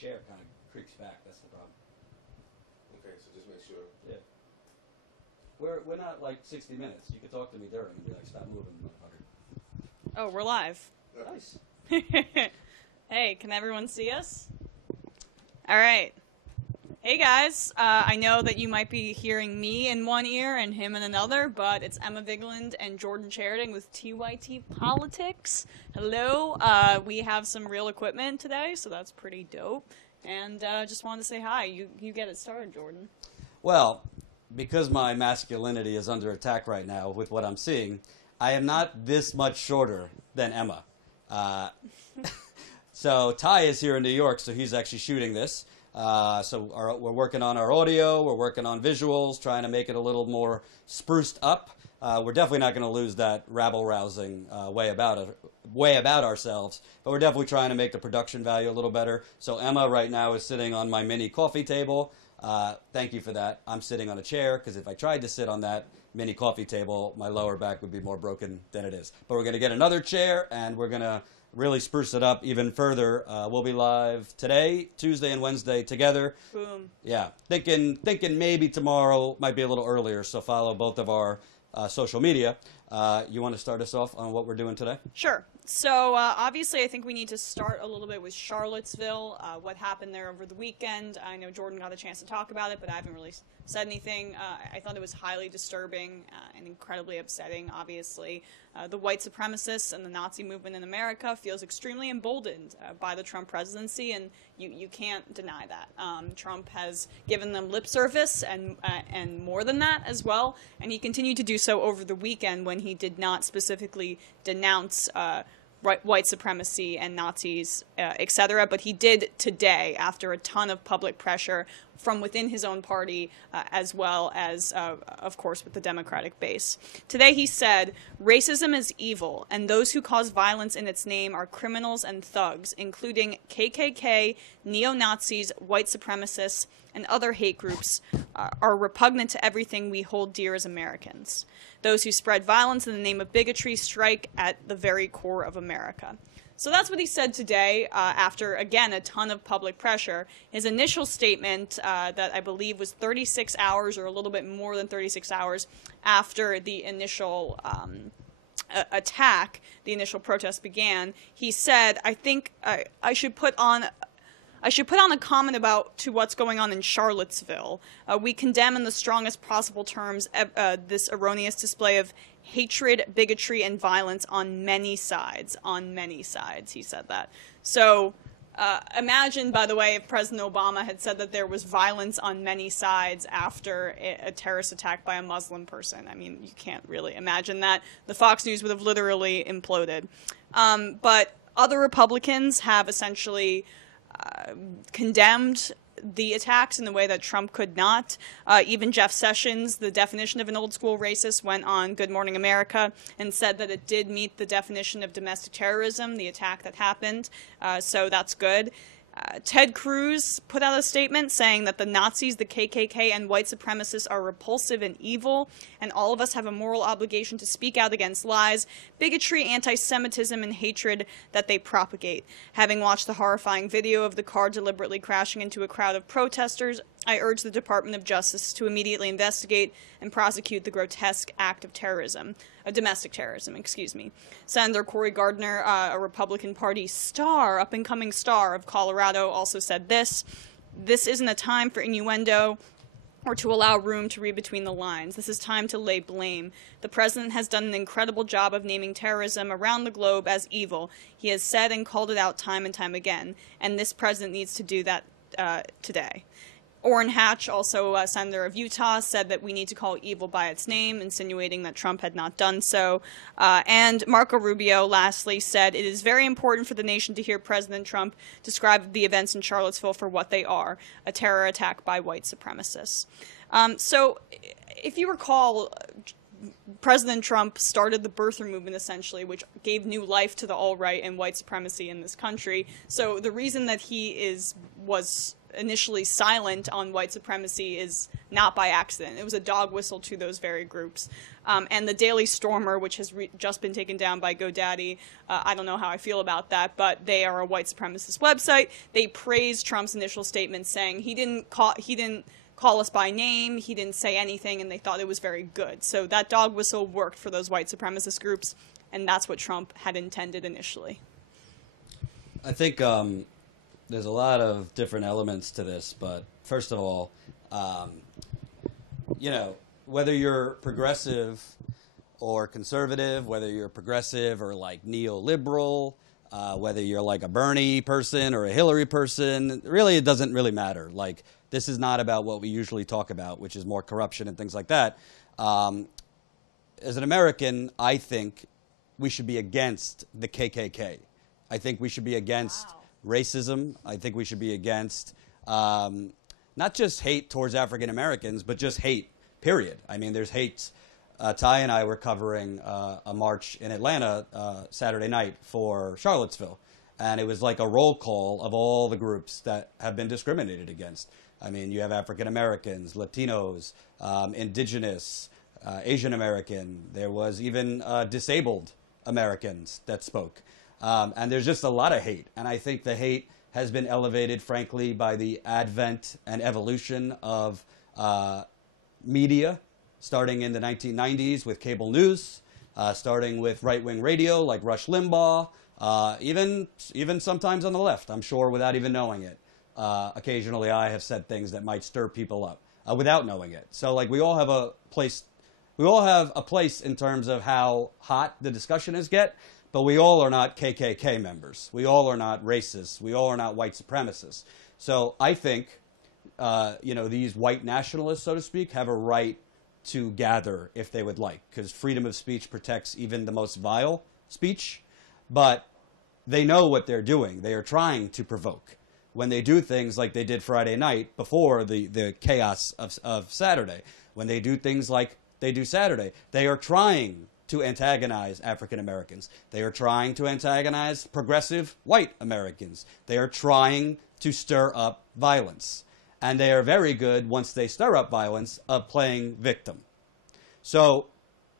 chair kind of creaks back. That's the problem. Okay, so just make sure. Yeah. We're not like 60 Minutes. You could talk to me during and be like, stop moving, motherfucker. Oh, we're live. Nice. Hey, can everyone see us? All right. Hey guys, I know that you might be hearing me in one ear and him in another, but it's Emma Vigeland and Jordan Sheridan with TYT Politics. Hello. We have some real equipment today, so that's pretty dope. And just wanted to say hi. You get it started, Jordan. Well, because my masculinity is under attack right now with what I'm seeing, I am not this much shorter than Emma. So Ty is here in New York, so he's actually shooting this. So we're working on our audio, we're working on visuals, trying to make it a little more spruced up. We're definitely not going to lose that rabble-rousing way about ourselves, but we're definitely trying to make the production value a little better. So Emma right now is sitting on my mini coffee table. Thank you for that. I'm sitting on a chair, because if I tried to sit on that mini coffee table, my lower back would be more broken than it is. But we're going to get another chair, and we're going to really spruce it up even further. We'll be live today, Tuesday and Wednesday together. Boom. Yeah, thinking maybe tomorrow might be a little earlier, so follow both of our social media. You want to start us off on what we're doing today? Sure. So obviously I think we need to start a little bit with Charlottesville, what happened there over the weekend. I know Jordan got a chance to talk about it, but I haven't really said anything. I thought it was highly disturbing and incredibly upsetting, obviously. The white supremacists and the Nazi movement in America feels extremely emboldened by the Trump presidency, and you can't deny that. Trump has given them lip service and more than that as well, and he continued to do so over the weekend when he did not specifically denounce white supremacy and Nazis, etc. But he did today after a ton of public pressure from within his own party, as well as, of course, with the Democratic base. Today he said, "Racism is evil, and those who cause violence in its name are criminals and thugs, including KKK, neo-Nazis, white supremacists, and other hate groups are repugnant to everything we hold dear as Americans. Those who spread violence in the name of bigotry strike at the very core of America." So that's what he said today after, again, a ton of public pressure. His initial statement that I believe was 36 hours or a little bit more than 36 hours after the initial attack, the initial protest began, he said, "I think I should put on a comment to what's going on in Charlottesville. We condemn in the strongest possible terms this erroneous display of hatred, bigotry, and violence on many sides. On many sides," he said that. So imagine, by the way, if President Obama had said that there was violence on many sides after a terrorist attack by a Muslim person. I mean, you can't really imagine that. The Fox News would have literally imploded. But other Republicans have essentially condemned the attacks in the way that Trump could not. Even Jeff Sessions, the definition of an old school racist, went on Good Morning America and said that it did meet the definition of domestic terrorism, the attack that happened. So that's good. Ted Cruz put out a statement saying that the Nazis, the KKK, and white supremacists are repulsive and evil, and all of us have a moral obligation to speak out against lies, bigotry, anti-Semitism, and hatred that they propagate. Having watched the horrifying video of the car deliberately crashing into a crowd of protesters, I urge the Department of Justice to immediately investigate and prosecute the grotesque act of terrorism, domestic terrorism, excuse me. Senator Cory Gardner, a Republican Party star, up-and-coming star of Colorado, also said this: "This isn't a time for innuendo or to allow room to read between the lines. This is time to lay blame. The president has done an incredible job of naming terrorism around the globe as evil. He has said and called it out time and time again, and this president needs to do that today." Orrin Hatch, also a senator of Utah, said that we need to call evil by its name, insinuating that Trump had not done so. And Marco Rubio, lastly, said, "It is very important for the nation to hear President Trump describe the events in Charlottesville for what they are, a terror attack by white supremacists." So if you recall, President Trump started the birther movement, essentially, which gave new life to the alt-right and white supremacy in this country. So the reason that he was initially silent on white supremacy is not by accident. It was a dog whistle to those very groups. And the Daily Stormer, which has just been taken down by GoDaddy, I don't know how I feel about that, but they are a white supremacist website. They praised Trump's initial statement, saying he didn't call us by name, he didn't say anything, and they thought it was very good. So that dog whistle worked for those white supremacist groups, and that's what Trump had intended initially. I think there's a lot of different elements to this, but first of all, whether you're progressive or conservative, whether you're progressive or like neoliberal, whether you're like a Bernie person or a Hillary person, really it doesn't really matter. Like, this is not about what we usually talk about, which is more corruption and things like that. As an American, I think we should be against the KKK. I think we should be against racism. I think we should be against not just hate towards African Americans, but just hate, period. I mean, there's hate. Ty and I were covering a march in Atlanta Saturday night for Charlottesville, and it was like a roll call of all the groups that have been discriminated against. I mean, you have African Americans, Latinos, indigenous, Asian American. There was even disabled Americans that spoke. And there's just a lot of hate. And I think the hate has been elevated, frankly, by the advent and evolution of media, starting in the 1990s with cable news, starting with right-wing radio like Rush Limbaugh, even sometimes on the left, I'm sure, without even knowing it. Occasionally I have said things that might stir people up without knowing it. So, like, we all have a place in terms of how hot the discussion is get. But we all are not KKK members. We all are not racists. We all are not white supremacists. So I think, these white nationalists, so to speak, have a right to gather if they would like, because freedom of speech protects even the most vile speech. But they know what they're doing. They are trying to provoke. When they do things like they did Friday night before the chaos of Saturday, when they do things like they do Saturday, they are trying to antagonize African Americans. They are trying to antagonize progressive white Americans. They are trying to stir up violence. And they are very good, once they stir up violence, of playing victim. So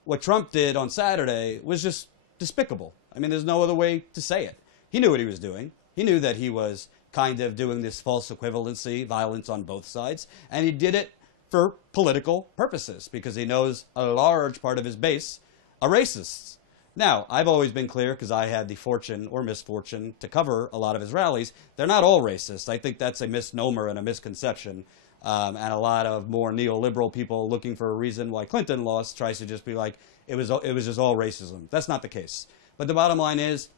what Trump did on Saturday was just despicable. I mean, there's no other way to say it. He knew what he was doing. He knew that he was kind of doing this false equivalency, violence on both sides. And he did it for political purposes, because he knows a large part of his base are racists. Now, I've always been clear, because I had the fortune or misfortune to cover a lot of his rallies, they're not all racist. I think that's a misnomer and a misconception. And a lot of more neoliberal people looking for a reason why Clinton lost tries to just be like, it was just all racism. That's not the case. But the bottom line is,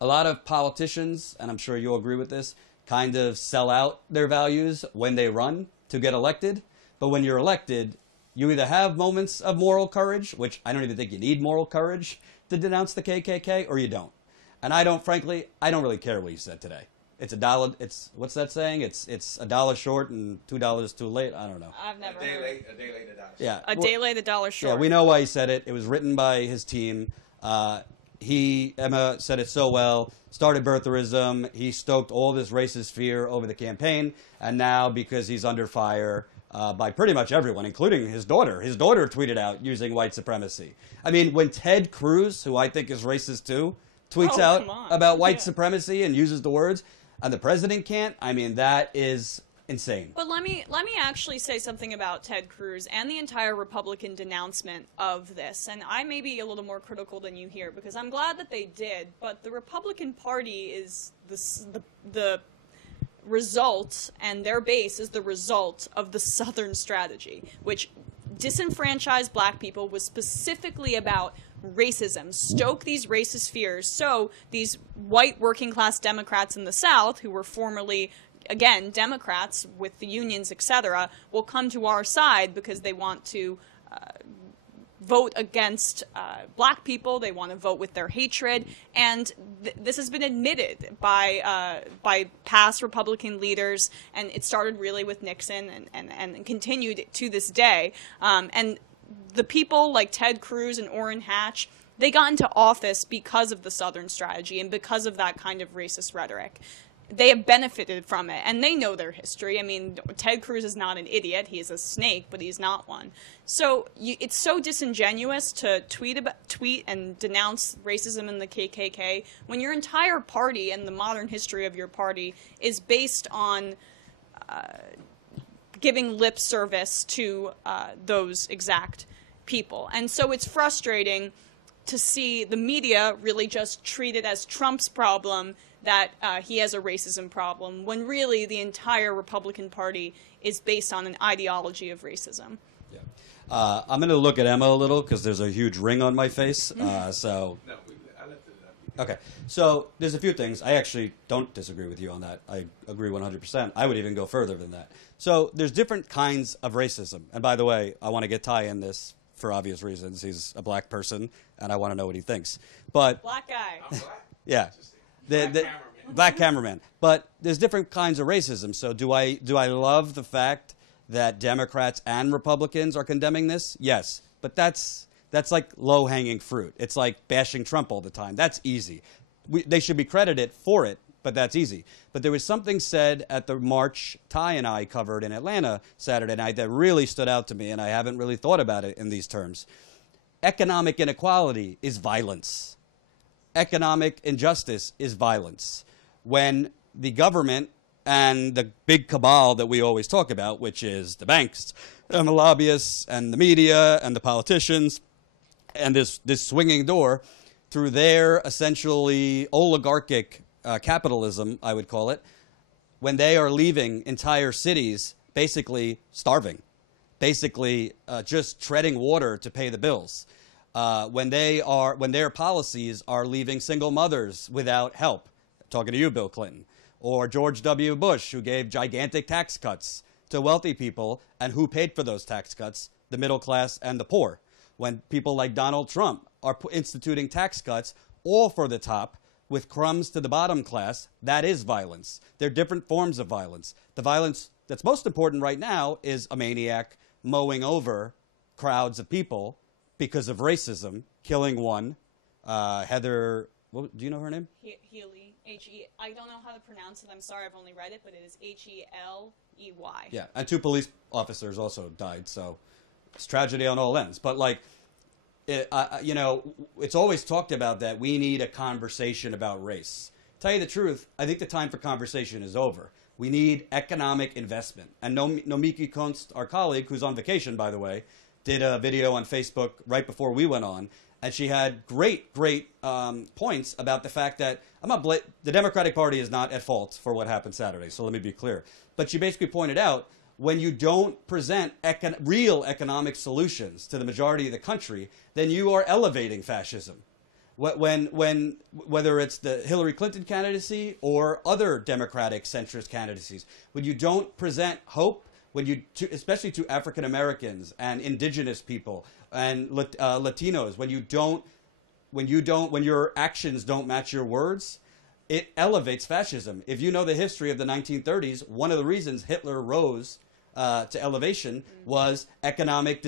a lot of politicians, and I'm sure you'll agree with this, kind of sell out their values when they run to get elected. But when you're elected, you either have moments of moral courage, which I don't even think you need moral courage to denounce the KKK, or you don't. And I don't really care what you said today. It's $1. What's that saying? It's $1 short and $2 too late. I don't know. I've never A day heard. late, a day late, $1 short. Yeah. A day late, $1 short. Yeah, we know why he said it. It was written by his team. Emma said it so well, started birtherism. He stoked all this racist fear over the campaign. And now, because he's under fire by pretty much everyone, including his daughter. His daughter tweeted out using white supremacy. I mean, when Ted Cruz, who I think is racist too, tweets out about white supremacy and uses the words, and the president can't, I mean, that is insane. But let me actually say something about Ted Cruz and the entire Republican denouncement of this. And I may be a little more critical than you here, because I'm glad that they did, but the Republican Party is the result, and their base is the result of the Southern strategy, which disenfranchised black people, was specifically about racism, stoke these racist fears, so these white working class Democrats in the South, who were formerly, again, Democrats with the unions, etc., will come to our side because they want to vote against black people. They want to vote with their hatred, and this has been admitted by past Republican leaders, and it started really with Nixon and continued to this day. And the people like Ted Cruz and Orrin Hatch, they got into office because of the Southern strategy and because of that kind of racist rhetoric. they have benefited from it, and they know their history. I mean, Ted Cruz is not an idiot. He's a snake, but he's not one. So it's so disingenuous to tweet and denounce racism in the KKK when your entire party and the modern history of your party is based on giving lip service to those exact people. And so it's frustrating to see the media really just treat it as Trump's problem, that he has a racism problem, when really the entire Republican Party is based on an ideology of racism. Yeah. I'm going to look at Emma a little because there's a huge ring on my face. So. No, I left it up. Okay. So there's a few things. I actually don't disagree with you on that. I agree 100%. I would even go further than that. So there's different kinds of racism. And by the way, I want to get Ty in this for obvious reasons. He's a black person, and I want to know what he thinks. But Black guy. I'm black. yeah. Black cameraman. But there's different kinds of racism. So do I love the fact that Democrats and Republicans are condemning this? Yes. But that's like low-hanging fruit. It's like bashing Trump all the time. That's easy. They should be credited for it, but that's easy. But there was something said at the march Ty and I covered in Atlanta Saturday night that really stood out to me, and I haven't really thought about it in these terms. Economic inequality is violence. Economic injustice is violence. When the government and the big cabal that we always talk about, which is the banks and the lobbyists and the media and the politicians and this swinging door through their essentially oligarchic capitalism, I would call it, when they are leaving entire cities basically starving, basically just treading water to pay the bills. When their policies are leaving single mothers without help, talking to you, Bill Clinton, or George W. Bush, who gave gigantic tax cuts to wealthy people, and who paid for those tax cuts? The middle class and the poor. When people like Donald Trump are instituting tax cuts, all for the top, with crumbs to the bottom class, that is violence. There are different forms of violence. The violence that's most important right now is a maniac mowing over crowds of people because of racism, killing one. Heather, do you know her name? Healy, I don't know how to pronounce it. I'm sorry, I've only read it, but it is Heley. Yeah, and 2 police officers also died, so it's tragedy on all ends. But it's always talked about that we need a conversation about race. Tell you the truth, I think the time for conversation is over. We need economic investment. And Nomiki Kunst, our colleague, who's on vacation, by the way, did a video on Facebook right before we went on, and she had great points about the fact that the Democratic Party is not at fault for what happened Saturday, so let me be clear. But she basically pointed out, when you don't present real economic solutions to the majority of the country, then you are elevating fascism. Whether it's the Hillary Clinton candidacy or other Democratic centrist candidacies, when you don't present hope, especially to African Americans and indigenous people and Latinos, when your actions don't match your words, it elevates fascism. If you know the history of the 1930s, one of the reasons Hitler rose to elevation was economic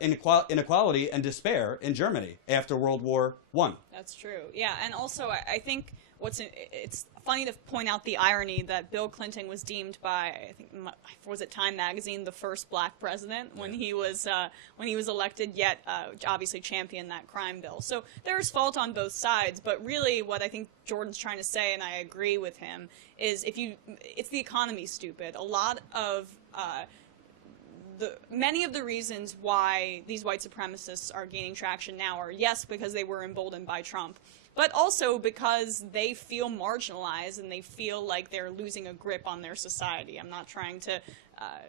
inequality and despair in Germany after World War I. That's true. Yeah, and also I think it's funny to point out the irony that Bill Clinton was deemed by, I think, was it Time Magazine, the first black president when he was elected, yet obviously championed that crime bill. So there's fault on both sides, but really what I think Jordan's trying to say, and I agree with him, is it's the economy, stupid. A lot of many of the reasons why these white supremacists are gaining traction now are, yes, because they were emboldened by Trump, but also because they feel marginalized and they feel like they're losing a grip on their society. I'm not trying to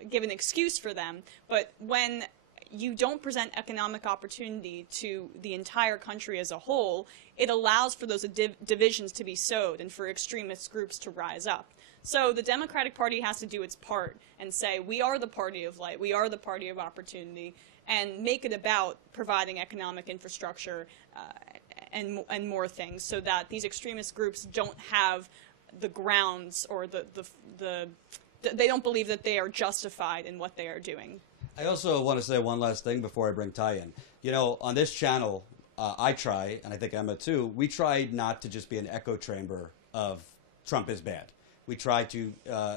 give an excuse for them, but when you don't present economic opportunity to the entire country as a whole, it allows for those divisions to be sowed and for extremist groups to rise up. So the Democratic Party has to do its part and say, we are the party of light, we are the party of opportunity, and make it about providing economic infrastructure and more things, so that these extremist groups don't have the grounds or they don't believe that they are justified in what they are doing. I also want to say one last thing before I bring Ty in. You know, on this channel, I try, and I think Emma too, we try not to just be an echo chamber of Trump is bad. We try to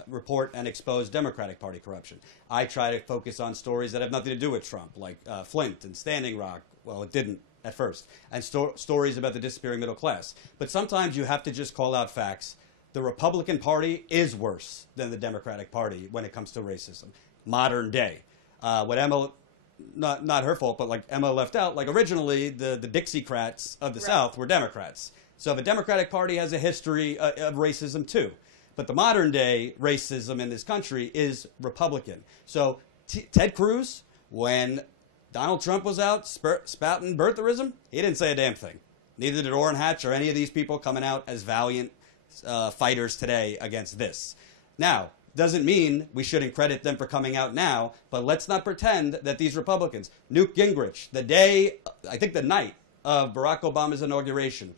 report and expose Democratic Party corruption. I try to focus on stories that have nothing to do with Trump, like Flint and Standing Rock. Well, it didn't at first. And stories about the disappearing middle class. But sometimes you have to just call out facts. The Republican Party is worse than the Democratic Party when it comes to racism. Modern day. What Emma, not her fault, but like Emma left out, like originally the Dixiecrats of the South were Democrats. So the Democratic Party has a history of racism too. But the modern day racism in this country is Republican. So Ted Cruz, when Donald Trump was out spouting birtherism, he didn't say a damn thing. Neither did Orrin Hatch or any of these people coming out as valiant fighters today against this. Now, doesn't mean we shouldn't credit them for coming out now, but let's not pretend that these Republicans, Newt Gingrich, the day, I think the night of Barack Obama's inauguration,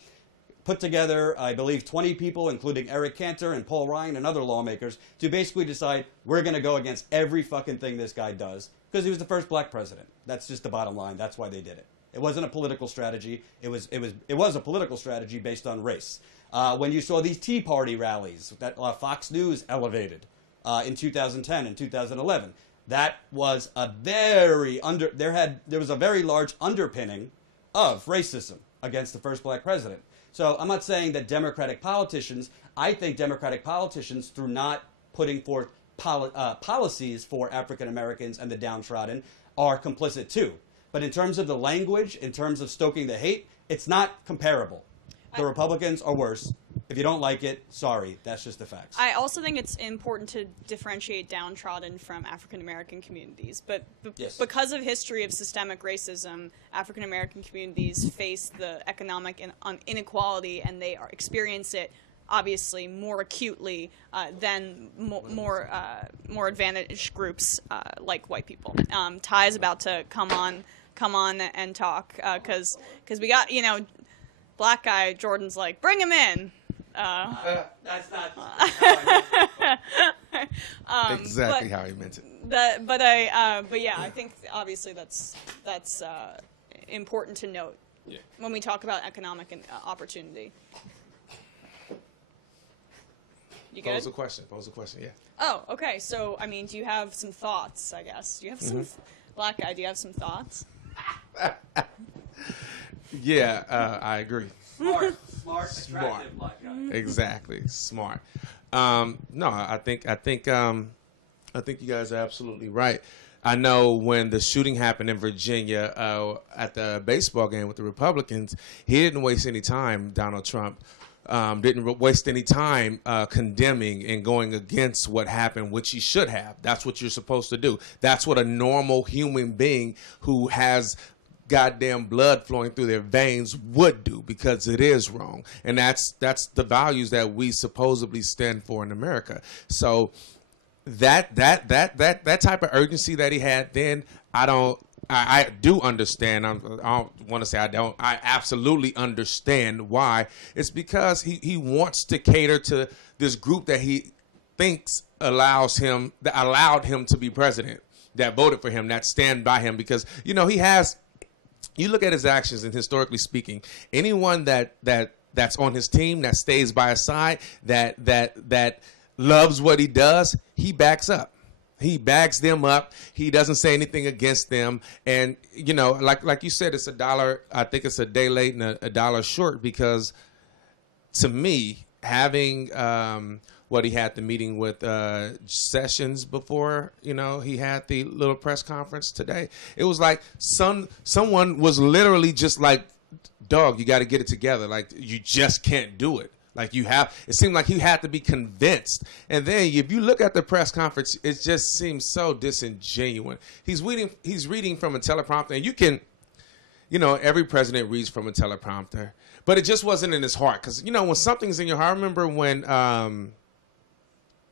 put together, I believe, 20 people, including Eric Cantor and Paul Ryan and other lawmakers, to basically decide we're going to go against every fucking thing this guy does because he was the first black president. That's just the bottom line. That's why they did it. It wasn't a political strategy. It was a political strategy based on race. When you saw these Tea Party rallies that Fox News elevated in 2010 and 2011, that was a very there was a very large underpinning of racism against the first black president. So I'm not saying that Democratic politicians, I think Democratic politicians, through not putting forth policies for African Americans and the downtrodden, are complicit too. But in terms of the language, in terms of stoking the hate, it's not comparable. The Republicans are worse. If you don't like it, sorry, that's just the facts. I also think it's important to differentiate downtrodden from African American communities. But Yes. because of history of systemic racism, African American communities face the economic inequality, and they experience it obviously more acutely than more advantaged groups like white people. Ty is about to come on and talk because we got, black guy Jordan's like, bring him in. That's not exactly how he meant it. But yeah, I think obviously that's important to note when we talk about economic opportunity. You good? Pose a question, yeah. Oh, okay. So, I mean, do you have some thoughts, I guess? Do you have some, black guy, do you have some thoughts? Yeah, I agree. smart, attractive black guy. Exactly, smart. No, I think you guys are absolutely right. I know when the shooting happened in Virginia at the baseball game with the Republicans, he didn't waste any time, Donald Trump, didn't waste any time condemning and going against what happened, which he should have. That's what you're supposed to do. That's what a normal human being who has goddamn blood flowing through their veins would do, because it is wrong. And that's the values that we supposedly stand for in America. So that type of urgency that he had then, I do understand. I don't want to say I don't. I absolutely understand why. It's because he wants to cater to this group that he thinks allowed him to be president, that voted for him, that stand by him, because he has. You look at his actions, and historically speaking, anyone that's on his team, that stays by his side, that loves what he does, he backs up. He backs them up. He doesn't say anything against them. And, like you said, it's $1. I think it's a day late and a dollar short, because to me, having what he had the meeting with Sessions before, he had the little press conference today. It was like someone was literally just like, dog, you got to get it together. Like, you just can't do it. Like, it seemed like he had to be convinced. And then if you look at the press conference, it just seems so disingenuous. He's reading from a teleprompter, and you can, every president reads from a teleprompter, but it just wasn't in his heart. Because, when something's in your heart, I remember when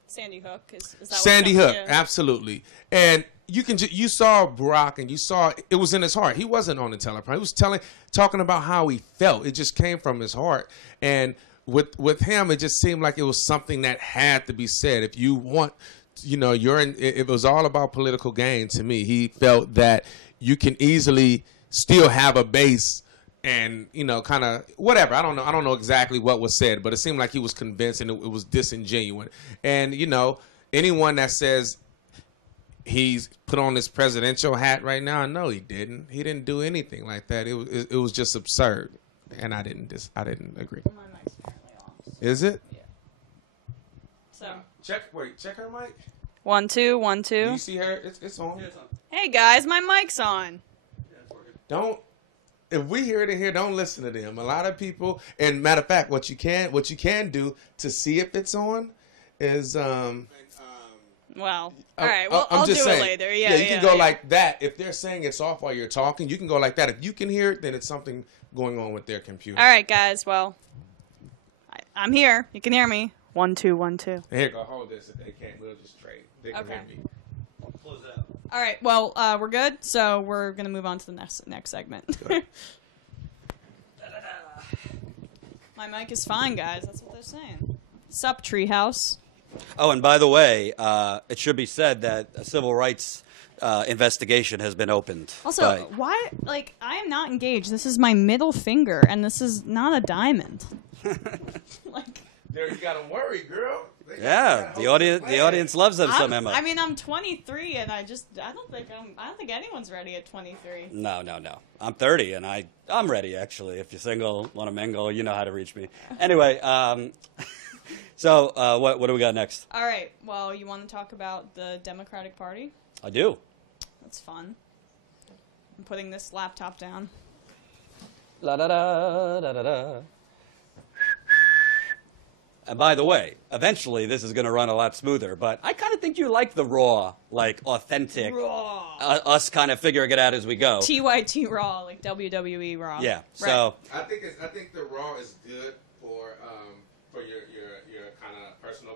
Sandy Hook, is that Sandy Hook, absolutely. And you saw Barack, and you saw it was in his heart. He wasn't on the teleprompter. He was talking about how he felt. It just came from his heart. And with him, it just seemed like it was something that had to be said. If you want, it was all about political gain to me. He felt that you can easily still have a base and kind of whatever. I don't know exactly what was said, but it seemed like he was convinced, and it was disingenuous. And anyone that says he's put on this presidential hat right now, no, he didn't. He didn't do anything like that. It was just absurd, and I didn't agree. My mic's apparently off. Is it? Yeah. So Check her mic. 1 2 1 2. Do you see her? It's on. Yeah, it's on. Hey guys, my mic's on. Yeah, it's working. Don't. If we hear it in here, don't listen to them. A lot of people, and matter of fact, what you can do to see if it's on is Well, all right. Well, I'll do saying, it later. Yeah, you can go like that. If they're saying it's off while you're talking, you can go like that. If you can hear it, then it's something going on with their computer. All right, guys. Well, I'm here. You can hear me. 1 2 1 2. Here, go hold this. If they can't, we'll just trade. They can Okay. hear me. Close it out. All right. Well, we're good. So we're gonna move on to the next segment. My mic is fine, guys. That's what they're saying. Sup, Treehouse. Oh, and by the way, it should be said that a civil rights investigation has been opened. Also, why? Like, I am not engaged. This is my middle finger, and this is not a diamond. Like, There, you gotta worry, girl. Yeah, the audience loves them some, Emma. I mean, I'm 23, and I don't think anyone's ready at 23. No. I'm 30, and I'm ready, actually. If you're single, want to mingle, you know how to reach me. Anyway, so what do we got next? All right. Well, you want to talk about the Democratic Party? I do. That's fun. I'm putting this laptop down. La da da da da da. And by the way, eventually this is going to run a lot smoother, but I kind of think you like the raw, like authentic, us kind of figuring it out as we go. TYT Raw, like WWE Raw. Yeah. Right. So I think the raw is good for your kind of personal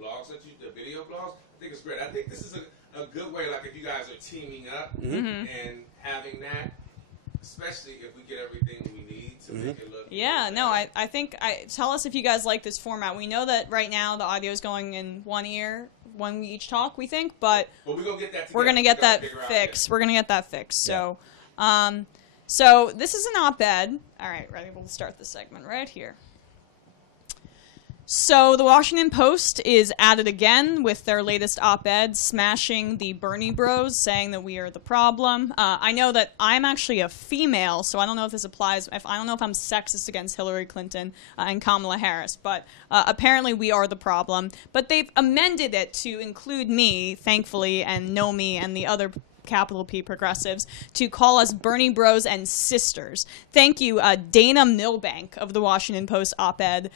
blogs the video blogs. I think it's great. I think this is a good way, like if you guys are teaming up and having that, especially if we get everything we need to make it look. Yeah, no, I think tell us if you guys like this format. We know that right now the audio is going in one ear when we each talk, we think, but we're gonna get that together. we're gonna get that fixed. We're gonna get that fixed. So, so this is an op-ed. All right, ready? We'll start the segment right here. So the Washington Post is at it again with their latest op-ed, smashing the Bernie bros, saying that we are the problem. I know that I'm actually a female, so I don't know if this applies. I don't know if I'm sexist against Hillary Clinton and Kamala Harris, but apparently we are the problem. But they've amended it to include me, thankfully, and Nomi and the other capital P progressives, to call us Bernie bros and sisters. Thank you, Dana Milbank of the Washington Post op-ed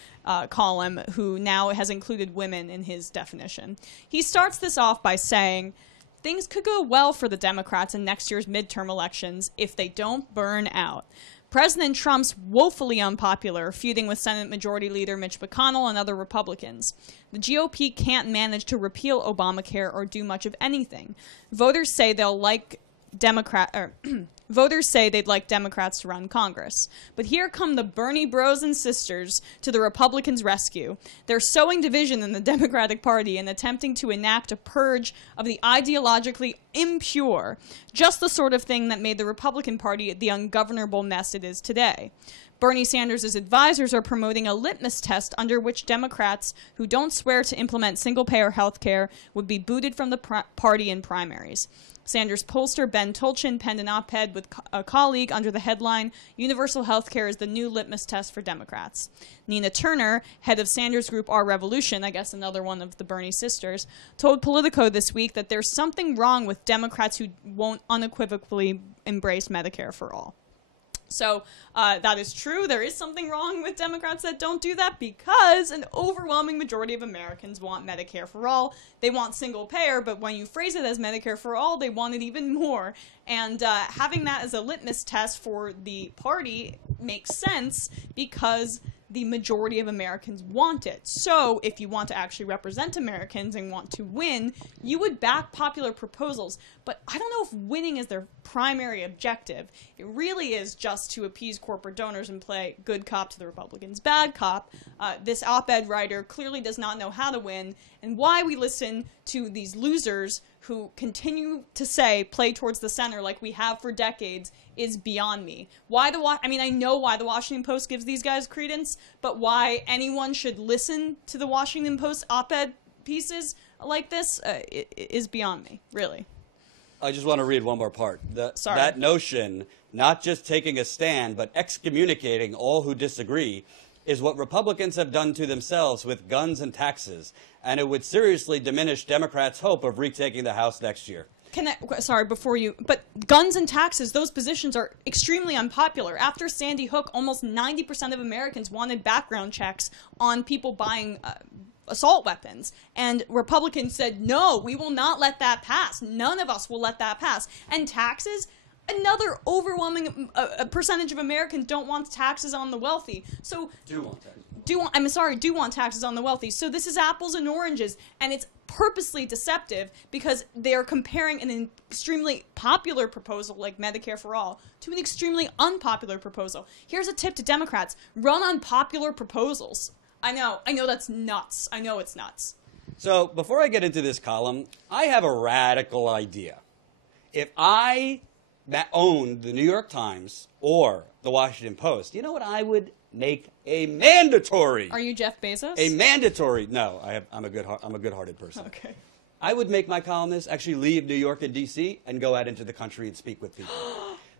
column, who now has included women in his definition. He starts this off by saying, things could go well for the Democrats in next year's midterm elections if they don't burn out. President Trump's woefully unpopular, feuding with Senate Majority Leader Mitch McConnell and other Republicans. The GOP can't manage to repeal Obamacare or do much of anything. Voters say they'd like Democrats to run Congress. But here come the Bernie bros and sisters to the Republicans' rescue. They're sowing division in the Democratic Party and attempting to enact a purge of the ideologically impure, just the sort of thing that made the Republican Party the ungovernable mess it is today. Bernie Sanders' advisors are promoting a litmus test under which Democrats who don't swear to implement single-payer health care would be booted from the party in primaries. Sanders pollster Ben Tolchin penned an op-ed with a colleague under the headline, Universal Health Care is the new litmus test for Democrats. Nina Turner, head of Sanders group Our Revolution, I guess another one of the Bernie sisters, told Politico this week that there's something wrong with Democrats who won't unequivocally embrace Medicare for all. So that is true. There is something wrong with Democrats that don't do that because an overwhelming majority of Americans want Medicare for all. They want single payer, but when you phrase it as Medicare for all, they want it even more. And having that as a litmus test for the party makes sense because the majority of Americans want it. So if you want to actually represent Americans and want to win, you would back popular proposals. But I don't know if winning is their primary objective. It really is just to appease corporate donors and play good cop to the Republicans, bad cop. This op-ed writer clearly does not know how to win and why we listen to these losers who continue to say play towards the center like we have for decades is beyond me. I know why the Washington Post gives these guys credence, but why anyone should listen to the Washington Post op-ed pieces like this is beyond me, really. I just want to read one more part. Sorry. That notion, not just taking a stand, but excommunicating all who disagree, is what Republicans have done to themselves with guns and taxes, and it would seriously diminish Democrats' hope of retaking the House next year. But guns and taxes, those positions are extremely unpopular. After Sandy Hook, almost 90% of Americans wanted background checks on people buying assault weapons. And Republicans said, no, we will not let that pass. None of us will let that pass. And taxes? Another overwhelming percentage of Americans don't want taxes on the wealthy. So Do want taxes. do want taxes on the wealthy. So this is apples and oranges, and it's purposely deceptive because they're comparing an extremely popular proposal like Medicare for All to an extremely unpopular proposal. Here's a tip to Democrats: run on popular proposals. I know that's nuts. I know it's nuts. So before I get into this column, I have a radical idea. If I owned the New York Times or the Washington Post, you know what I would make a mandatory? Are you Jeff Bezos? A mandatory. No, I'm a good-hearted person. Okay. I would make my columnists actually leave New York and D.C. and go out into the country and speak with people,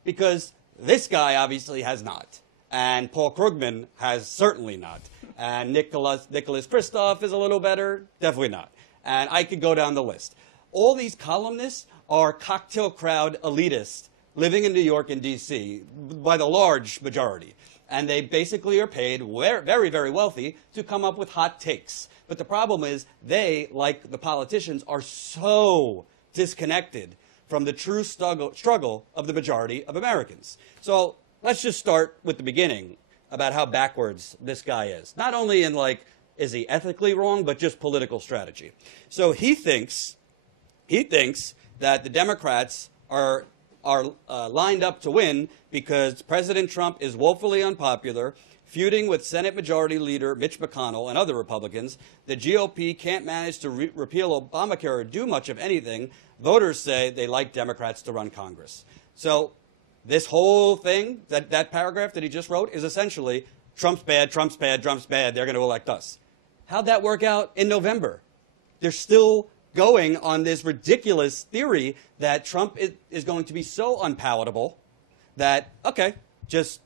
because this guy obviously has not, and Paul Krugman has certainly not, and Nicholas Kristof is a little better, definitely not, and I could go down the list. All these columnists are cocktail crowd elitists living in New York and D.C. by the large majority. And they basically are paid very, very wealthy to come up with hot takes. But the problem is they, like the politicians, are so disconnected from the true struggle of the majority of Americans. So let's just start with the beginning about how backwards this guy is. Not only in, is he ethically wrong, but just political strategy. So he thinks that the Democrats are lined up to win because President Trump is woefully unpopular, feuding with Senate Majority Leader Mitch McConnell and other Republicans. The GOP can't manage to repeal Obamacare or do much of anything. Voters say they like Democrats to run Congress. So this whole thing, that paragraph that he just wrote, is essentially Trump's bad, Trump's bad, Trump's bad, they're going to elect us. How'd that work out in November? They're still going on this ridiculous theory that Trump is going to be so unpalatable that, okay, just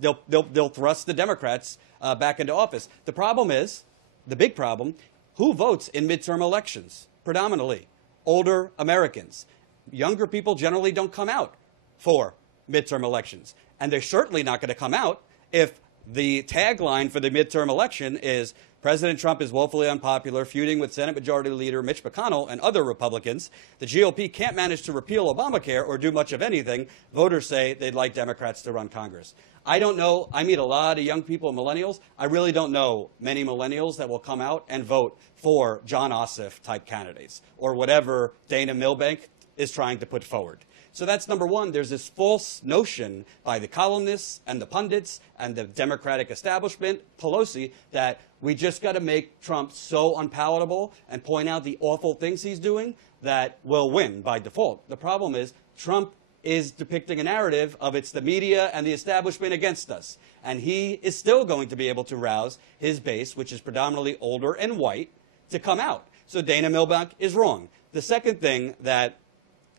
they'll thrust the Democrats back into office. The problem is, the big problem, who votes in midterm elections? Predominantly older Americans. Younger people generally don't come out for midterm elections. And they're certainly not going to come out if the tagline for the midterm election is President Trump is woefully unpopular, feuding with Senate Majority Leader Mitch McConnell and other Republicans. The GOP can't manage to repeal Obamacare or do much of anything. Voters say they'd like Democrats to run Congress. I don't know. I meet a lot of young people, millennials. I really don't know many millennials that will come out and vote for John Ossoff-type candidates or whatever Dana Milbank is trying to put forward. So that's number one. There's this false notion by the columnists and the pundits and the Democratic establishment, Pelosi, that we just got to make Trump so unpalatable and point out the awful things he's doing that we'll win by default. The problem is Trump is depicting a narrative of it's the media and the establishment against us. And he is still going to be able to rouse his base, which is predominantly older and white, to come out. So Dana Milbank is wrong. The second thing that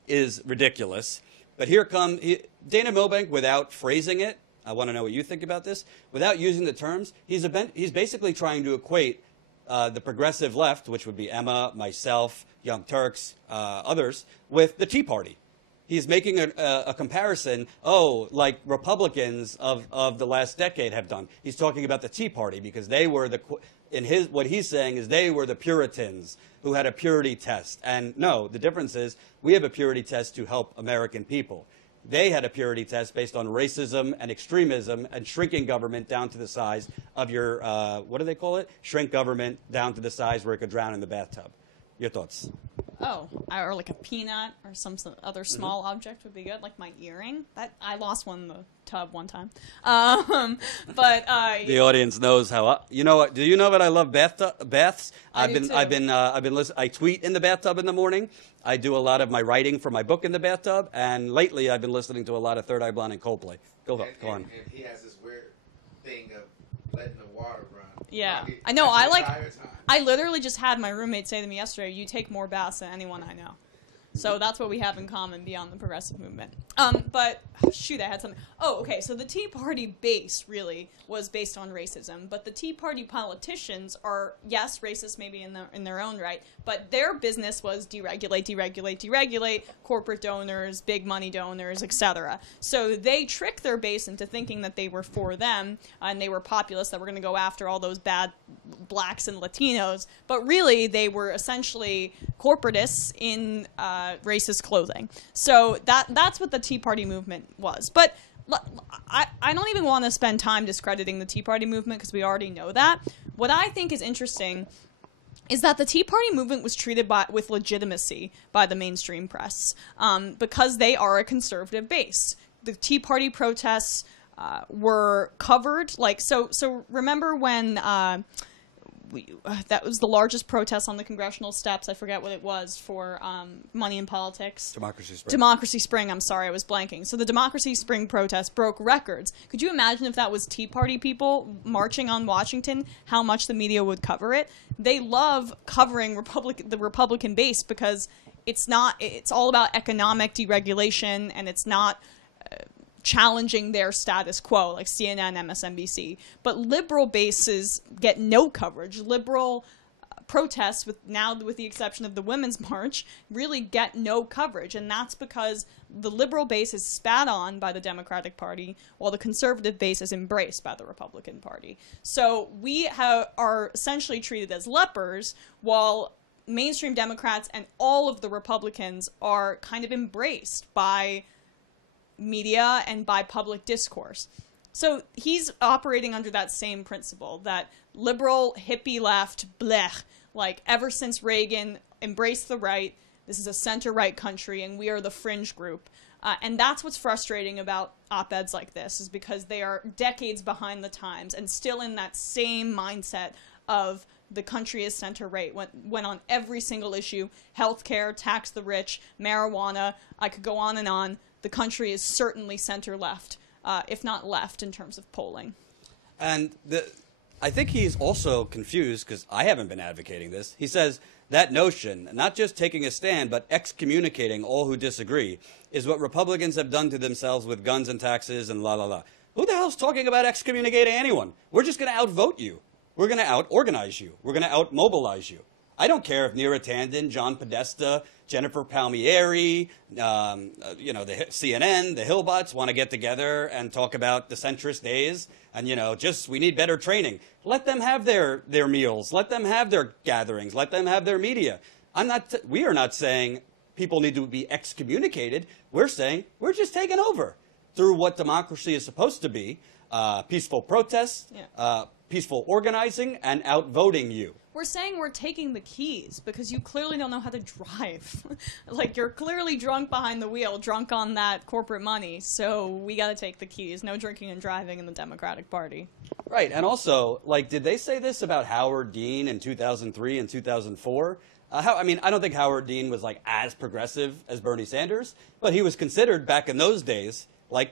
is ridiculous, but here comes Dana Milbank, without phrasing it. I want to know what you think about this. Without using the terms, he's basically trying to equate the progressive left, which would be Emma, myself, Young Turks, others, with the Tea Party. He's making a comparison, like Republicans of the last decade have done. He's talking about the Tea Party because they were what he's saying is they were the Puritans who had a purity test. And no, the difference is we have a purity test to help American people. They had a purity test based on racism and extremism and shrinking government down to the size of your, what do they call it? Shrink government down to the size where it could drown in the bathtub. Your thoughts? or like a peanut or some other small object would be good, like my earring. That I lost one in the tub one time. But the audience knows how. You know what? Do you know that I love baths? I tweet in the bathtub in the morning. I do a lot of my writing for my book in the bathtub, and lately I've been listening to a lot of Third Eye Blind and Coldplay. Go on. And he has this weird thing of letting the water run. Yeah, Like, I know. entire time. I literally just had my roommate say to me yesterday, "You take more baths than anyone I know." So that's what we have in common beyond the progressive movement. But shoot, I had something. Oh, okay. So the Tea Party base really was based on racism, but the Tea Party politicians are, yes, racist maybe in their own right, but their business was deregulate, corporate donors, big money donors, etc. So they tricked their base into thinking that they were for them and they were populists, that were going to go after all those bad blacks and Latinos, but really they were essentially corporatists in racist clothing. So that's what the Tea Party movement was. But I don't even want to spend time discrediting the Tea Party movement because we already know that. What I think is interesting is that the Tea Party movement was treated with legitimacy by the mainstream press because they are a conservative base. The Tea Party protests were covered. So remember when that was the largest protest on the congressional steps. I forget what it was for money in politics. Democracy Spring. I'm sorry, I was blanking. So the Democracy Spring protest broke records. Could you imagine if that was Tea Party people marching on Washington, how much the media would cover it? They love covering the Republican base because it's all about economic deregulation, and it's not challenging their status quo, like CNN, MSNBC. But liberal bases get no coverage. Liberal protests, with the exception of the Women's March, really get no coverage. And that's because the liberal base is spat on by the Democratic Party, while the conservative base is embraced by the Republican Party. So we are essentially treated as lepers, while mainstream Democrats and all of the Republicans are kind of embraced by media and by public discourse. So he's operating under that same principle, that liberal, hippie left, blech, like ever since Reagan, embrace the right, this is a center-right country, and we are the fringe group. And that's what's frustrating about op-eds like this, is because they are decades behind the times and still in that same mindset of the country is center-right, when on every single issue, healthcare, tax the rich, marijuana, I could go on and on, the country is certainly center-left, if not left in terms of polling. And I think he's also confused, because I haven't been advocating this. He says that notion, not just taking a stand, but excommunicating all who disagree, is what Republicans have done to themselves with guns and taxes and la la la. Who the hell's talking about excommunicating anyone? We're just going to outvote you. We're going to out-organize you. We're going to out-mobilize you. I don't care if Neera Tanden, John Podesta, Jennifer Palmieri, the CNN, the Hillbots want to get together and talk about the centrist days and, we need better training. Let them have their meals. Let them have their gatherings. Let them have their media. We are not saying people need to be excommunicated. We're saying we're just taking over through what democracy is supposed to be, peaceful protests, peaceful organizing, and outvoting you. We're saying we're taking the keys because you clearly don't know how to drive. Like, you're clearly drunk behind the wheel, drunk on that corporate money, so we got to take the keys. No drinking and driving in the Democratic Party. Right, and also, did they say this about Howard Dean in 2003 and 2004? I don't think Howard Dean was, as progressive as Bernie Sanders, but he was considered, back in those days,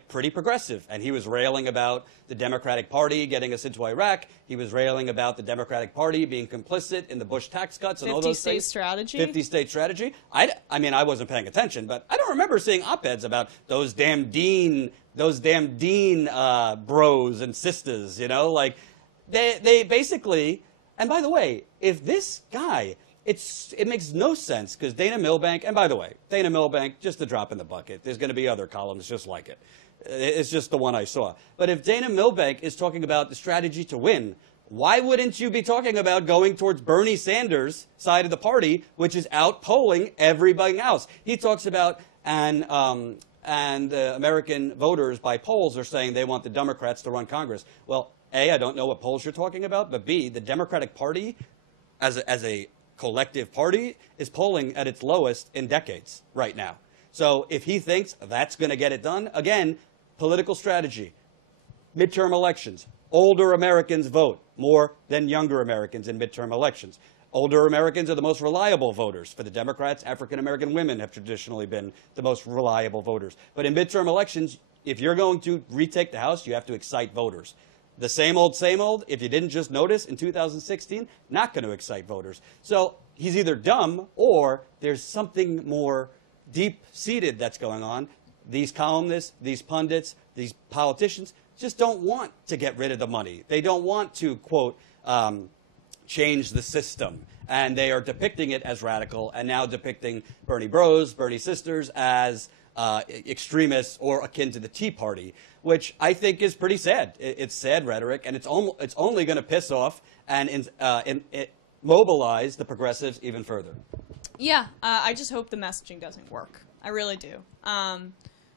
pretty progressive. And he was railing about the Democratic Party getting us into Iraq. He was railing about the Democratic Party being complicit in the Bush tax cuts and all those things. 50-state strategy? 50-state strategy. I wasn't paying attention, but I don't remember seeing op-eds about those damn Dean bros and sisters, They basically, and by the way, if this guy, it makes no sense, because Dana Milbank, and by the way, Dana Milbank, just a drop in the bucket. There's going to be other columns just like it. It's just the one I saw. But if Dana Milbank is talking about the strategy to win, why wouldn't you be talking about going towards Bernie Sanders' side of the party, which is out-polling everybody else? He talks about, and American voters by polls are saying they want the Democrats to run Congress. Well, A, I don't know what polls you're talking about, but B, the Democratic Party as a collective party is polling at its lowest in decades right now. So if he thinks that's going to get it done, again, political strategy, midterm elections, older Americans vote more than younger Americans in midterm elections. Older Americans are the most reliable voters. For the Democrats, African-American women have traditionally been the most reliable voters. But in midterm elections, if you're going to retake the House, you have to excite voters. The same old, if you didn't just notice in 2016, not going to excite voters. So he's either dumb or there's something more deep-seated that's going on. These columnists, these pundits, these politicians just don't want to get rid of the money. They don't want to, quote, change the system. And they are depicting it as radical and now depicting Bernie bros, Bernie sisters as extremists or akin to the Tea Party, which I think is pretty sad. It's sad rhetoric, and it's only going to piss off and mobilize the progressives even further. Yeah, I just hope the messaging doesn't work. I really do.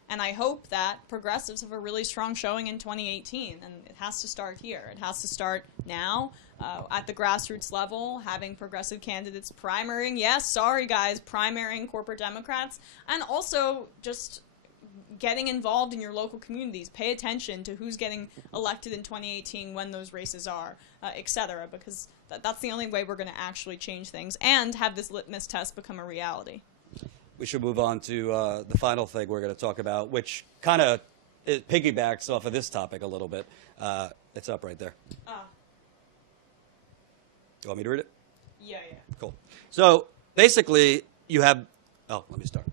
And I hope that progressives have a really strong showing in 2018, and it has to start here. It has to start now at the grassroots level, having progressive candidates primarying. Yes, sorry guys, primarying corporate Democrats, and also just getting involved in your local communities. Pay attention to who's getting elected in 2018, when those races are, etc., because that's the only way we're going to actually change things and have this litmus test become a reality. We should move on to the final thing we're going to talk about, which kind of piggybacks off of this topic a little bit. It's up right there. You want me to read it? Yeah. Cool. So basically, you have... Oh, let me start.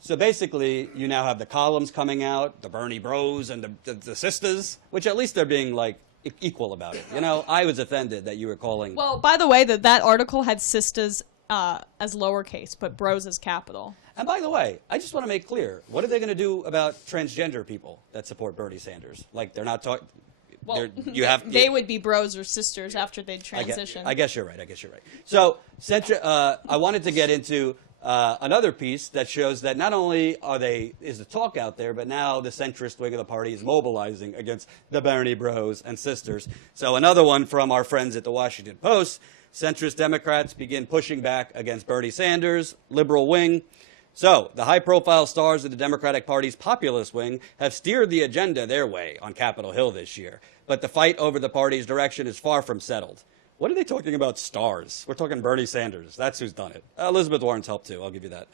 So basically, you now have the columns coming out, the Bernie bros and the SISTAS, which at least they're being, like, equal about it. You know, I was offended that you were calling... Well, by the way, that article had SISTAS as lowercase, but bros as capital. And by the way, I just want to make clear, what are they going to do about transgender people that support Bernie Sanders? Like, they're not talking... Well, they would be bros or sisters after they transition. I guess you're right. So, I wanted to get into another piece that shows that not only is the talk out there, but now the centrist wing of the party is mobilizing against the Bernie bros and sisters. So another one from our friends at the Washington Post: centrist Democrats begin pushing back against Bernie Sanders, liberal wing. So, the high-profile stars of the Democratic Party's populist wing have steered the agenda their way on Capitol Hill this year. But the fight over the party's direction is far from settled. What are they talking about stars? We're talking Bernie Sanders. That's who's done it. Elizabeth Warren's helped, too. I'll give you that.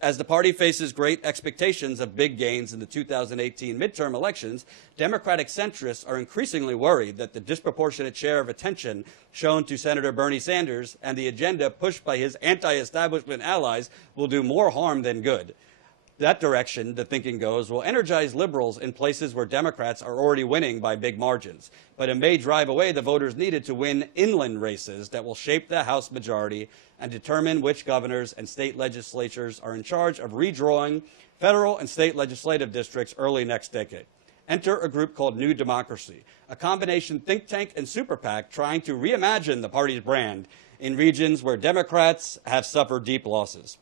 As the party faces great expectations of big gains in the 2018 midterm elections, Democratic centrists are increasingly worried that the disproportionate share of attention shown to Senator Bernie Sanders and the agenda pushed by his anti-establishment allies will do more harm than good. That direction, the thinking goes, will energize liberals in places where Democrats are already winning by big margins. But it may drive away the voters needed to win inland races that will shape the House majority and determine which governors and state legislatures are in charge of redrawing federal and state legislative districts early next decade. Enter a group called New Democracy, a combination think tank and super PAC trying to reimagine the party's brand in regions where Democrats have suffered deep losses.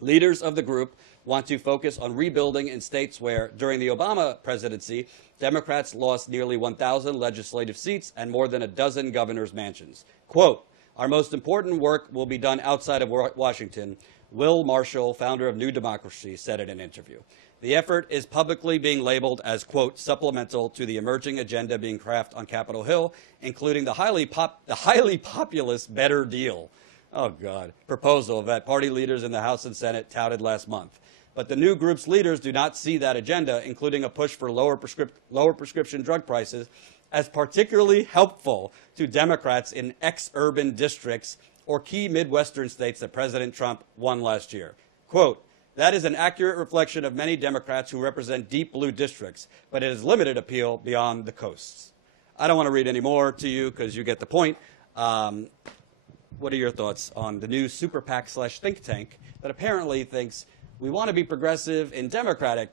Leaders of the group want to focus on rebuilding in states where, during the Obama presidency, Democrats lost nearly 1,000 legislative seats and more than a dozen governors' mansions. Quote, "Our most important work will be done outside of Washington," Will Marshall, founder of New Democracy, said in an interview. The effort is publicly being labeled as, quote, "supplemental to the emerging agenda being crafted on Capitol Hill, including the highly populist Better Deal," oh God, proposal that party leaders in the House and Senate touted last month. But the new group's leaders do not see that agenda, including a push for lower prescription drug prices, as particularly helpful to Democrats in ex-urban districts or key Midwestern states that President Trump won last year. Quote, "That is an accurate reflection of many Democrats who represent deep blue districts, but it has limited appeal beyond the coasts." I don't want to read any more to you because you get the point. What are your thoughts on the new super PAC / think tank that apparently thinks we want to be progressive in Democratic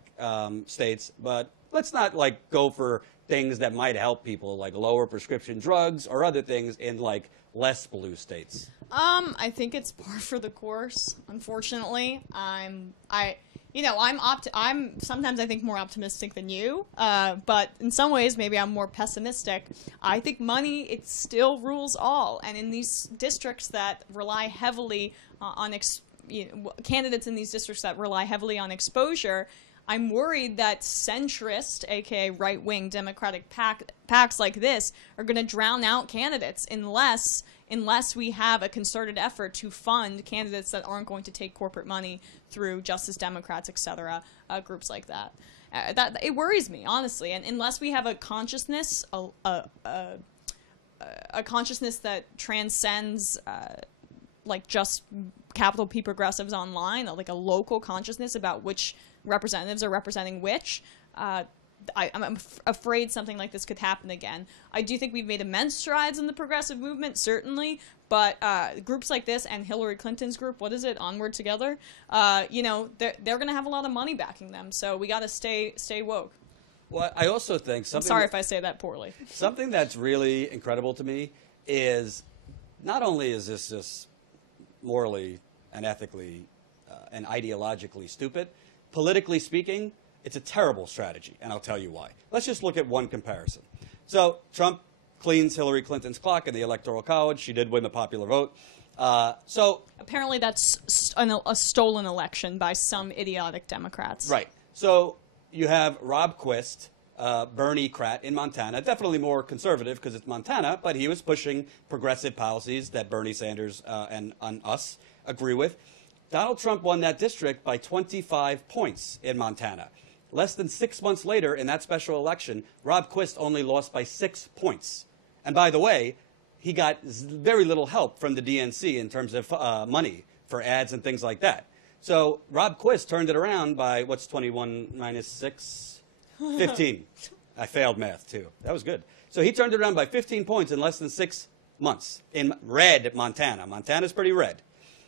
states, but let's not go for things that might help people, like lower prescription drugs or other things in less blue states? I think it's par for the course. Unfortunately, I'm sometimes I think more optimistic than you, but in some ways maybe I'm more pessimistic. I think money, it still rules all, and in these districts that rely heavily on candidates in these districts that rely heavily on exposure, I'm worried that centrist, aka right-wing Democratic PACs like this are going to drown out candidates unless we have a concerted effort to fund candidates that aren't going to take corporate money through Justice Democrats, etc., groups like that. That it worries me, honestly, and unless we have a consciousness, a consciousness that transcends like just capital P progressives online, like a local consciousness about which representatives are representing which. I'm afraid something like this could happen again. I do think we've made immense strides in the progressive movement, certainly, but groups like this and Hillary Clinton's group, what is it, Onward Together, they're going to have a lot of money backing them, so we got to stay woke. Well, I also think something... I'm sorry if I say that poorly. Something that's really incredible to me is not only is this just morally and ethically and ideologically stupid, politically speaking, it's a terrible strategy, and I'll tell you why. Let's just look at one comparison. So Trump cleans Hillary Clinton's clock in the Electoral College. She did win the popular vote. Apparently that's a stolen election by some idiotic Democrats. Right. So you have Rob Quist, Bernie-crat in Montana, definitely more conservative because it's Montana, but he was pushing progressive policies that Bernie Sanders and us agree with. Donald Trump won that district by 25 points in Montana. Less than 6 months later, in that special election, Rob Quist only lost by 6 points. And by the way, he got very little help from the DNC in terms of money for ads and things like that. So Rob Quist turned it around by, what's 21 minus 6? 15. I failed math, too. That was good. So he turned it around by 15 points in less than 6 months in red Montana. Montana's pretty red.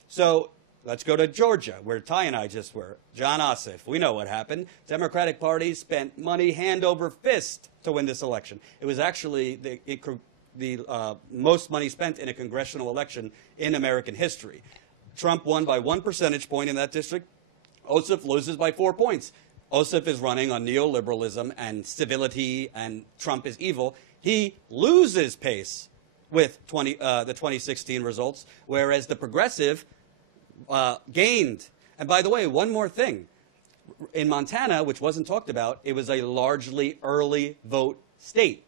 So let's go to Georgia, where Ty and I just were. John Ossoff. We know what happened. Democratic Party spent money hand over fist to win this election. It was actually the most money spent in a congressional election in American history. Trump won by 1 percentage point in that district. Ossoff loses by 4 points. Ossoff is running on neoliberalism and civility, and Trump is evil. He loses pace with the 2016 results, whereas the progressive gained. And by the way, one more thing. In Montana, which wasn't talked about, it was a largely early vote state.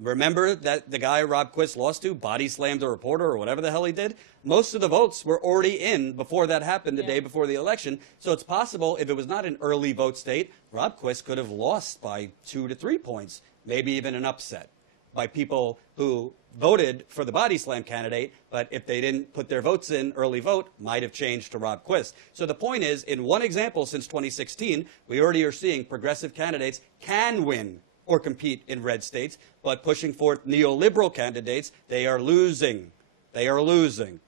Remember that the guy Rob Quist lost to, body slammed a reporter or whatever the hell he did? Most of the votes were already in before that happened the day before the election. So it's possible, if it was not an early vote state, Rob Quist could have lost by 2 to 3 points, maybe even an upset by people who voted for the body slam candidate, but if they didn't put their votes in early vote, might have changed to Rob Quist. So the point is, in one example since 2016, we already are seeing progressive candidates can win or compete in red states, but pushing forth neoliberal candidates, they are losing. They are losing.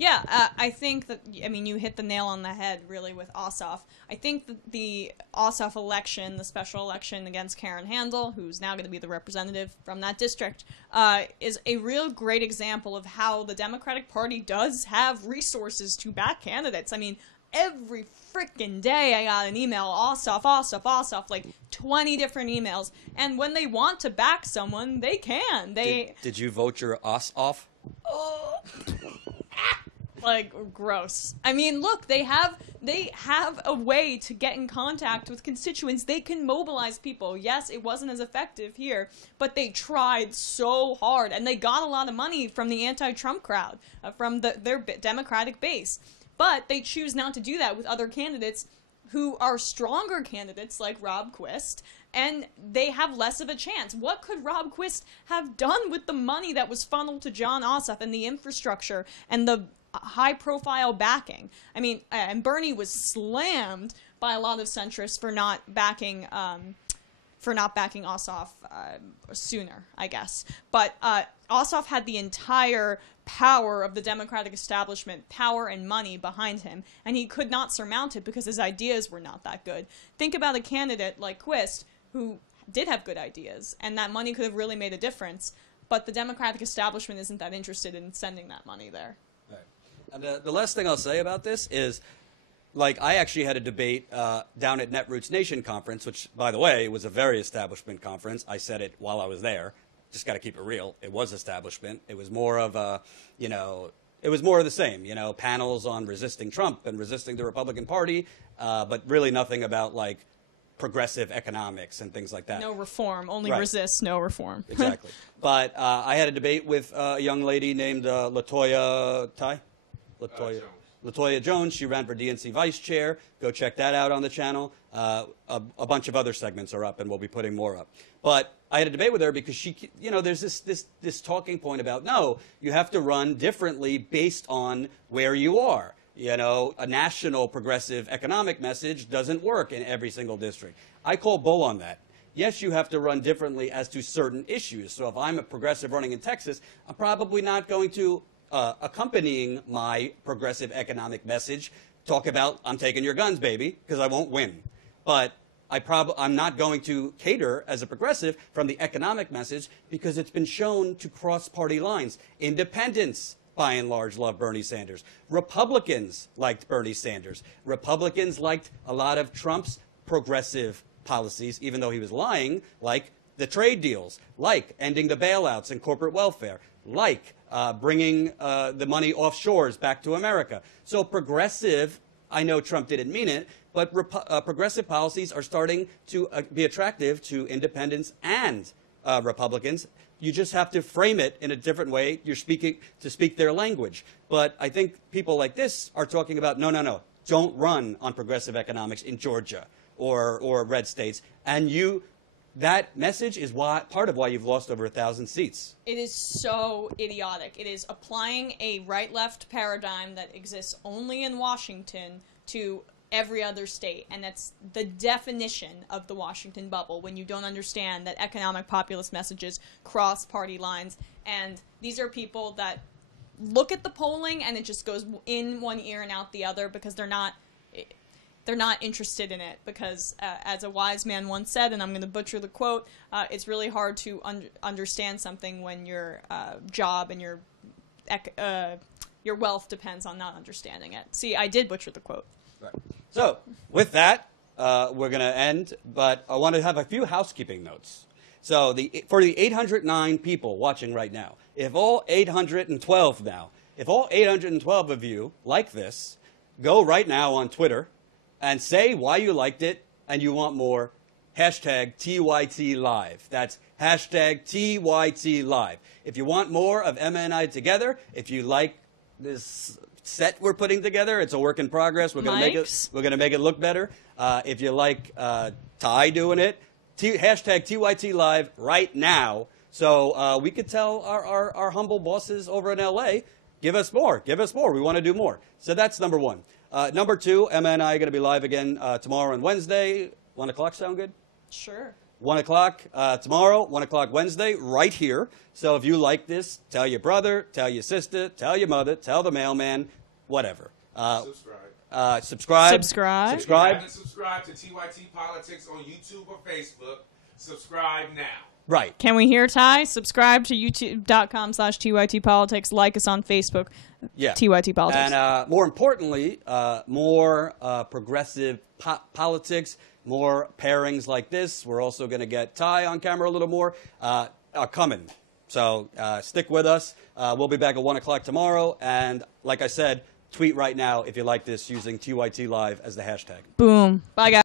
Yeah, I think that, you hit the nail on the head, really, with Ossoff. I think that the Ossoff election, the special election against Karen Handel, who's now going to be the representative from that district, is a real great example of how the Democratic Party does have resources to back candidates. Every freaking day I got an email, Ossoff, like 20 different emails. And when they want to back someone, they can. Did you vote your Oss off? Oh. Like, gross. Look, they have a way to get in contact with constituents. They can mobilize people. Yes, it wasn't as effective here, but they tried so hard, and they got a lot of money from the anti-Trump crowd, from their Democratic base. But they choose not to do that with other candidates who are stronger candidates like Rob Quist, and they have less of a chance. What could Rob Quist have done with the money that was funneled to John Ossoff and the infrastructure and the high-profile backing? And Bernie was slammed by a lot of centrists for not backing Ossoff sooner, I guess. But Ossoff had the entire power of the Democratic establishment, power and money behind him, and he could not surmount it because his ideas were not that good. Think about a candidate like Quist, who did have good ideas, and that money could have really made a difference. but the Democratic establishment isn't that interested in sending that money there. Right. And the last thing I'll say about this is, like, I actually had a debate down at Netroots Nation conference, which, by the way, was a very establishment conference. I said it while I was there. Just got to keep it real. It was establishment. It was more of a, you know, it was more of the same, you know, panels on resisting Trump and resisting the Republican Party, but really nothing about, like, progressive economics and things like that. No reform. Only Right. resist, no reform. Exactly. But I had a debate with a young lady named Latoya Jones. She ran for DNC vice chair. Go check that out on the channel. A bunch of other segments are up, and we'll be putting more up. But I had a debate with her because she, you know, there's this talking point about, no, you have to run differently based on where you are. You know, a national progressive economic message doesn't work in every single district. I call bull on that. Yes, you have to run differently as to certain issues. So if I'm a progressive running in Texas, I'm probably not going to, accompanying my progressive economic message, talk about, I'm taking your guns, baby, because I won't win. But I'm not going to cater as a progressive from the economic message because it's been shown to cross party lines. Independents, by and large, love Bernie Sanders. Republicans liked Bernie Sanders. Republicans liked a lot of Trump's progressive policies, even though he was lying, like the trade deals, like ending the bailouts and corporate welfare, like bringing the money offshores back to America. So progressive, I know Trump didn't mean it, but progressive policies are starting to be attractive to independents and Republicans. You just have to frame it in a different way. You're speaking to speak their language. But I think people like this are talking about, no, don't run on progressive economics in Georgia or red states. And that message is part of why you've lost over 1,000 seats. It is so idiotic. It is applying a right-left paradigm that exists only in Washington to every other state, and that's the definition of the Washington bubble when you don't understand that economic populist messages cross party lines. And these are people that look at the polling and it just goes in one ear and out the other because they're not interested in it, because as a wise man once said, and I'm going to butcher the quote, it's really hard to understand something when your job and your wealth depends on not understanding it. See, I did butcher the quote. Right. So, with that, we're going to end, but I want to have a few housekeeping notes. So, for the 809 people watching right now, if all 812 of you like this, go right now on Twitter and say why you liked it and you want more, hashtag TYT Live. That's hashtag TYT Live. If you want more of Emma and I together, if you like this set we're putting together, it's a work in progress. We're going to make it look better. If you like Ty doing it, hashtag TYT Live right now. So we could tell our humble bosses over in LA, give us more. We want to do more. So that's number one. Number two, Emma and I are going to be live again tomorrow and Wednesday. 1 o'clock sound good? Sure. 1 o'clock tomorrow, 1 o'clock Wednesday, right here. So if you like this, tell your brother, tell your sister, tell your mother, tell the mailman, whatever. Subscribe. Subscribe. If you haven't subscribed to TYT Politics on YouTube or Facebook, subscribe now. Right. Can we hear Ty? Subscribe to youtube.com/TYT Politics. Like us on Facebook. Yeah. TYT Politics. And more importantly, more progressive politics, more pairings like this. We're also going to get Ty on camera a little more, are coming. So stick with us. We'll be back at 1 o'clock tomorrow. And like I said, tweet right now if you like this using TYT Live as the hashtag. Boom. Bye, guys.